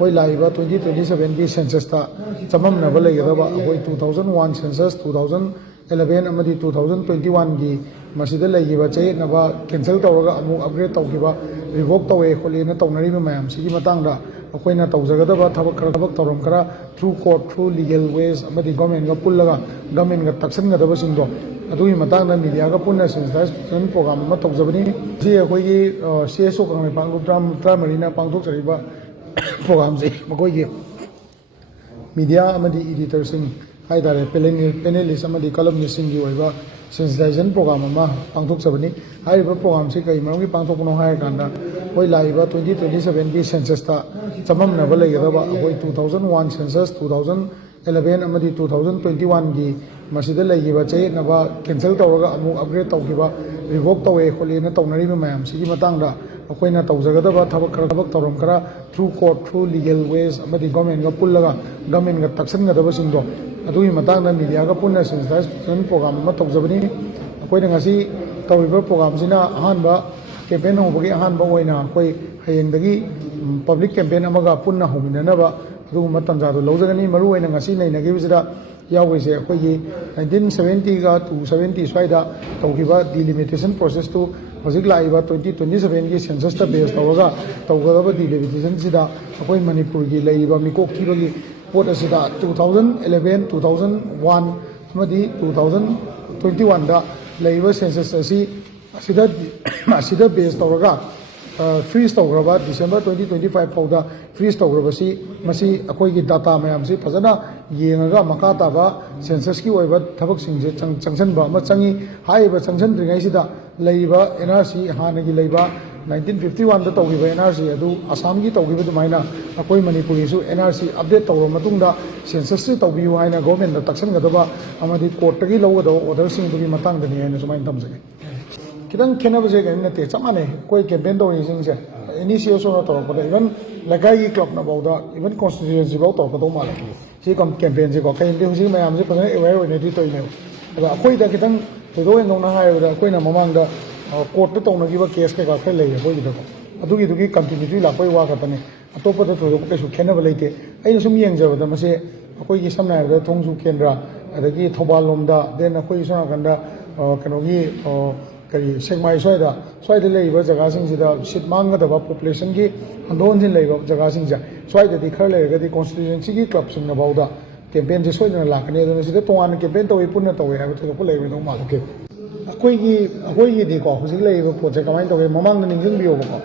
ꯑꯩꯈꯣꯏ ꯂꯥꯛꯏꯕ 2027ꯒꯤ ꯁꯦꯟꯁꯁꯇ ꯆꯃꯝꯅꯕ ꯂꯩꯒꯗꯕ ꯑꯩꯈꯣꯏ 2001 ꯁꯦꯟꯁꯁ 2011 ꯑꯃꯗꯤ 2021ꯒꯤ ꯃꯁꯤꯗ ꯂꯩꯈꯤꯕ ꯆꯌꯦꯠꯅꯕ ꯀꯦꯟꯁꯦꯜ ꯇꯧꯔꯒ ꯑꯃꯨꯛ ꯑꯞꯒ꯭ꯔꯦꯗ ꯇꯧꯈꯤꯕ ꯔꯤꯚꯣꯛ ꯇꯧꯋꯦ ꯈꯣꯠꯂꯦꯅ ꯇꯧꯅꯔꯤꯕ ꯃꯌꯥꯝꯁꯤꯒꯤ ꯃꯇꯥꯡꯗ ꯑꯩꯈꯣꯏꯅ ꯇꯧꯖꯒꯗꯕ ꯊꯕꯛ ꯊꯧꯔꯝ ꯈꯔ through court through legal ways ꯑꯃꯗꯤ ꯒꯚꯔꯟꯃꯦꯟꯠꯒ ꯄꯨꯜꯂꯒ ꯒꯚꯔꯟꯃꯦꯟꯠꯒ ꯇꯛꯁꯤꯟꯒꯗꯕꯁꯤꯡꯗꯣ ꯑꯗꯨꯒꯤ ꯃꯇꯥꯡꯗ ꯃꯤꯗꯤꯌꯥꯒ ꯄꯨꯟꯅ ꯁꯦꯟꯁꯤꯇꯥꯏꯖꯦꯁꯟ ꯄ꯭ꯔꯣꯒ꯭ꯔꯥꯝ ꯑꯃ ꯇꯧꯖꯕꯅꯤ꯫ ꯁꯤ ꯑꯩꯈꯣꯏꯒꯤ CSO ꯀꯪꯂꯩꯄꯥꯛ ꯂꯨꯞ 14ꯅ ꯄꯥꯡꯊꯣꯛꯆꯔꯤꯕ ꯄ꯭ꯔꯣꯒ꯭ꯔꯥꯝꯁꯤ ꯃꯈꯣꯏꯒꯤ ꯃꯤꯗꯤꯌꯥ ꯑꯃꯗꯤ ꯏꯗꯤꯇꯔꯁꯤꯡ ꯍꯥꯏꯇꯥꯔꯦ ꯄꯦꯅꯦꯂꯤꯁ ꯑꯃꯗꯤ ꯀꯂꯝꯅꯤꯁꯁꯤꯡꯒꯤ ꯑꯣꯏꯕ ꯁꯦꯟꯁꯤꯇꯥꯏꯖꯦꯁꯟ ꯄ꯭ꯔꯣꯒ꯭ꯔꯥꯝ ꯑꯃ ꯄꯥꯡꯊꯣꯛꯆꯕꯅꯤ꯫ ꯍꯥꯏꯔꯤꯕ ꯄ꯭ꯔꯣꯒ꯭ꯔꯥꯝꯁꯤ ꯀꯔꯤ ꯃꯔꯝꯒꯤ ꯄꯥꯡꯊꯣꯛꯄꯅꯣ ꯍꯥꯏꯔꯀꯥꯟꯗ ꯑꯩꯈꯣꯏ ꯂꯥꯛꯏꯕ 2027ꯒꯤ ꯁꯦꯟꯁꯁꯇ ꯆꯃꯝꯅꯕ ꯂꯩꯒꯗꯕ ꯑꯩꯈꯣꯏ 2001 ꯁꯦꯟꯁꯁ 2011 ꯑꯃꯗꯤ 2021ꯒꯤ ꯃꯁꯤꯗ ꯂꯩꯈꯤꯕ ꯆꯌꯦꯠꯅꯕ ꯀꯦꯟꯁꯦꯜ ꯇꯧꯔꯒ ꯑꯃꯨꯛ ꯑꯞꯒ꯭ꯔꯦꯗ ꯇꯧꯈꯤꯕ ꯔꯤꯚꯣꯛ ꯇꯧꯋꯦ ꯈꯣꯠꯂꯦꯅ ꯇꯧꯅꯔꯤꯕ ꯃꯌꯥꯝꯁꯤꯒꯤ ꯃꯇꯥꯡꯗ ꯑꯩꯈꯣꯏꯅ ꯇꯧꯖꯒꯗꯕ ꯊꯕꯛ ꯊꯧꯔꯝ ꯈꯔ through court through legal ways ꯑꯃꯗꯤ ꯒꯚꯔꯟꯃꯦꯟꯠꯒ ꯄꯨꯜꯂꯒ ꯒꯚꯔꯟꯃꯦꯟꯠꯒ ꯇꯛꯁꯤꯟꯒꯗꯕꯁꯤꯡꯗꯣ ꯑꯗꯨꯒꯤ ꯃꯇꯥꯡꯗ ꯃꯤꯗꯤꯌꯥꯒ ꯄꯨꯟꯅ ꯁꯦꯟꯁꯤꯇꯥꯏꯖꯦꯁꯟ ꯄ꯭ꯔꯣꯒ꯭ꯔꯥꯝ ꯑꯃ ꯇꯧꯖꯕꯅꯤ꯫ ꯑꯩꯈꯣꯏꯅ ꯉꯁꯤ ꯇꯧꯔꯤꯕ ꯄ꯭ꯔꯣꯒ꯭ꯔꯥꯝꯁꯤꯅ ꯑꯍꯥꯟꯕ ꯀꯦꯝꯄꯦꯟ ꯍꯧꯕꯒꯤ ꯑꯍꯥꯟꯕ ꯑꯣꯏꯅ ꯑꯩꯈꯣꯏ ꯍꯌꯦꯡꯗꯒꯤ ꯄꯕ꯭ꯂꯤꯛ ꯀꯦꯝꯄꯦꯟ ꯑꯃꯒ ꯄꯨꯟꯅ ꯍꯧꯃꯤꯟꯅꯅꯕ ꯑꯗꯨꯒꯨꯝꯕ ꯇꯥꯟꯖꯥꯗꯨ ꯂꯧꯖꯒꯅꯤ꯫ ꯃꯔꯨꯑꯣꯏꯅ ꯉꯁꯤ ꯅꯩꯅꯈꯤꯕꯁꯤꯗ ꯌꯥꯎꯔꯤꯁꯦ ꯑꯩꯈꯣꯏꯒꯤ 1970ꯒ 270 ꯁ꯭ꯋꯥꯏꯗ ꯇꯧꯈꯤꯕ ꯗꯤꯂꯤꯃꯤꯇꯦꯁꯟ ꯄ꯭ꯔꯣꯁꯦꯁꯇꯨ ꯍꯧꯖꯤꯛ ꯂꯥꯛꯏꯕ 2027ꯒꯤ ꯁꯦꯟꯁꯁꯇ ꯕꯦꯁ ꯇꯧꯔꯒ ꯇꯧꯒꯗꯕ ꯗꯤꯂꯤꯃꯤꯇꯦꯁꯟꯁꯤꯗ ꯑꯩꯈꯣꯏ ꯃꯅꯤꯄꯨꯔꯒꯤ ꯂꯩꯔꯤꯕ ꯃꯤꯀꯣꯛ ꯊꯤꯕꯒꯤ ꯄꯣꯠ ꯑꯁꯤꯗ 2011, 2001 ꯑꯃꯗꯤ 2021ꯗ ꯂꯩꯔꯤꯕ ꯁꯦꯟꯁꯁ ꯑꯁꯤ ꯑꯁꯤꯗ ꯕꯦꯁ ꯇꯧꯔꯒ ꯐ꯭रीꯖ ꯇꯧꯈ꯭ꯔꯕ ꯗꯤꯁꯦꯝꯕꯔ 2025 ꯐꯥꯎꯗ ꯐ꯭रीꯖ ꯇꯧꯈ꯭ꯔꯕꯁꯤ ꯃꯁꯤ ꯑꯩꯈꯣꯏꯒꯤ ꯗꯥꯇꯥ ꯃꯌꯥꯝꯁꯤ ꯐꯖꯅ ꯌꯦꯡꯉꯒ ꯃꯈꯥ ꯇꯥꯕ ꯁꯦꯟꯁꯁꯀꯤ ꯑꯣꯏꯕ ꯊꯕꯛꯁꯤꯡꯁꯦ ꯆꯪꯁꯤꯟꯕ ꯑꯃ ꯆꯪꯉꯤ꯫ ꯍꯥꯏꯔꯤꯕ ꯆꯪꯁꯤꯟꯗ꯭ꯔꯤꯉꯩꯁꯤꯗ ꯂꯩꯔꯤꯕ NRC ꯍꯥꯟꯅꯒꯤ ꯂꯩꯕ 1951ꯗ ꯇꯧꯈꯤꯕ NRC ꯑꯗꯨ ꯑꯁꯥꯝꯒꯤ ꯇꯧꯈꯤꯕ ꯑꯗꯨꯃꯥꯏꯅ ꯑꯩꯈꯣꯏ ꯃꯅꯤꯄꯨꯔꯒꯤꯁꯨ NRC ꯑꯞꯗꯦꯠ ꯇꯧꯔꯕ ꯃꯇꯨꯡꯗ ꯁꯦꯟꯁꯁꯁꯤ ꯇꯧꯕꯤꯌꯨ ꯍꯥꯏꯅ ꯒꯣꯔꯃꯦꯟꯠꯗ ꯇꯛꯁꯤꯟꯒꯗꯕ ꯑꯃꯗꯤ ꯀꯣꯔꯠꯇꯒꯤ ꯂꯧꯒꯗꯕ ꯑꯣꯔꯗꯔꯁꯤꯡꯗꯨꯒꯤ ꯃꯇꯥꯡꯗꯅꯤ ꯍꯥꯏꯅ ꯁꯨꯃꯥꯏꯅ ꯊꯝꯖꯒꯦ꯫ खितंग खेनबसे कहीं नते चप माने कोई कैंपेन तौरीसिंगसे एनी CSOना तौरपदा इवन लकाई क्लबना बाउदा इवन कॉन्स्टिट्यूएंसी बाउ तौरपदो माले सी कम कैंपेन से को कहीं हुजी मयाम से फजन अवेयर होनेदि तोइने अब अखोइदा खितंग थोदो एंगौना हायबदा अखोइना ममांगदा कोर्ट तौनगिबा केस के खै लैय अखोइदको अदुगी कंटिन्यूटी लापै वा खतने अतोपदा थोदो कैसु खेनबा लेते अइना सुम येंगजबदा मसे अखोइगी समना हायबदा थोंजु केंद्र अदगी थौबाल लोमदा देन अखोइ सोनाकंदा कनोगी करी सेगमाई स्वाइद लेइबा जगहसिंगसिदा सिट मांगदबा पॉपुलेशन की हंदोनजिन लेइबा जगहसिंगजा स्वाइददि खर लेरगदि कॉन्स्टिट्यूएंसी की क्लबसिंगना बाउदा कैंपेन से सोइदना लाकने अदुना सिदा तोवान कैंपेन तौइ पुन्ना तौइ हाबा थोदो लेइबा मालके अखोइगी दिको हुजिक लेइबा पोजे कमाइन तौइ ममांगदा निंजिंबियोबको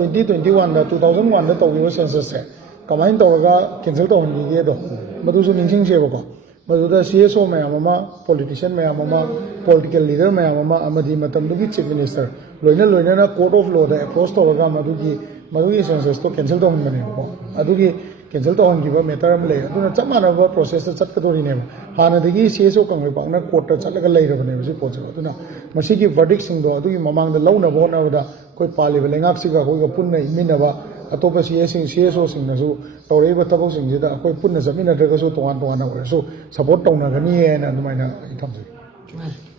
2021 दा 2001 दा तौगिबा सेंसस से कमाइन तौरगा कैंसिल तौहनगिगे दो मदुसु निंजिंगसेबको मधुदा CSO मैम पॉलिटिशियन मैम पॉलिटिकल लीडर मैम की चीफ मिनिस्टर लोइना कोर्ट ऑफ लॉ अप्रोच तौर मधुगी सेंसस तो कैंसिल तौहनबनेबको अदुगी कैंसिल तौहनगिबा मैटर अम लेय अदुना चप मानबा प्रोसेस चटकदोरिनेबा हानदगी CSO कंगैपाकना कोर्ट चलगा लेरबनेबा सि पोजो अदुना मसिगी वर्डिक्ट सिंगदो अदुगी ममांगदा लौनबा होनबदा कोई पालिबा लेंगाकसिगा कोइगा पुन्ना इमिनबा अतोपा CSO सिंगनसु तौरइबा थबकसिंगसिदा अखोइ पुन्ना जमिनद्रगसु तोवान तोवान ओइरसु सपोर्ट तौनगनी हैना अदुमाइना थमजै।